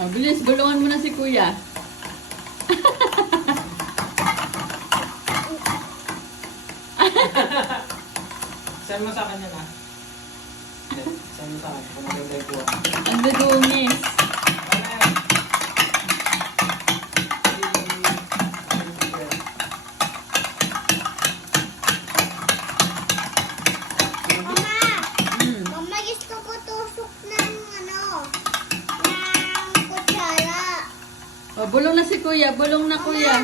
Oh, bilis, bulungan mo na si Kuya. Send mo sa akin yan, ah. Send mo sa akin kung maganda yung kuha. Ang dudungis. Ano yan? Mama, Mm. mama gusto ko tusok ng ng kutsara. Oh, bulong na si Kuya. Bulong na Kuya.